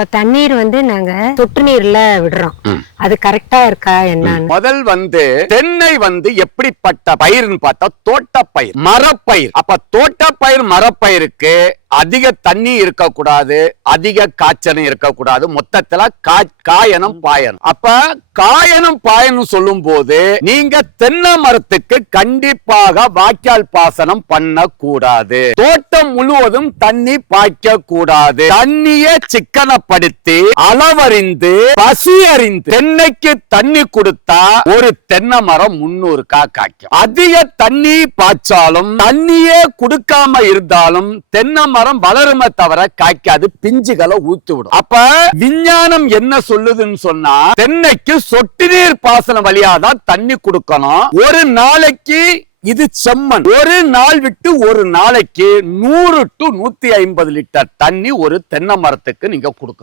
இப்ப தண்ணீர் நாங்க சொட்டு நீர்ல விடுறோம், அது கரெக்டா இருக்கா என்னன்னு? முதல் தென்னை எப்படிப்பட்ட பயிர்னு பார்த்தா தோட்டப்பயிர், மரப்பயிர். அப்ப தோட்டப்பயிர் மரப்பயிருக்கு அதிக தண்ணி இருக்கக்கூடாது, அதிக காய்ச்சலும் இருக்கக்கூடாது, மொத்தத்துல காயனம் பாயணும். அப்ப காயனம் பாயணும் சொல்லும் போது நீங்க தென்னை மரத்துக்கு கண்டிப்பாக வாய்க்கால் பாசனம் பண்ண கூடாது. தோட்டம் முழுவதும் தண்ணி பாய்க்க கூடாது. தண்ணியை சிக்கனப்படுத்தி அளவறிந்து பசி அறிந்து தென்னைக்கு தண்ணி கொடுத்தா ஒரு தென்னை மரம் 300 காய்க்கும். அதிக தண்ணி பாய்ச்சாலும் தண்ணியே கொடுக்காம இருந்தாலும் தென்னை மரம் வளருமே தவிர காய்க்காது, பிஞ்சுகளை ஊத்து விடும். அப்ப விஞ்ஞானம் என்ன சொல்லுதுன்னு சொன்னா தென்னைக்கு சொட்டு நீர் பாசனம் வழியாதான் தண்ணி கொடுக்கணும். ஒரு நாளைக்கு இது செம்மண், ஒரு நாள் விட்டு ஒரு நாளைக்கு 100 to 150 லிட்டர் தண்ணி ஒரு தென்னை மரத்துக்கு நீங்க கொடுக்கணும்.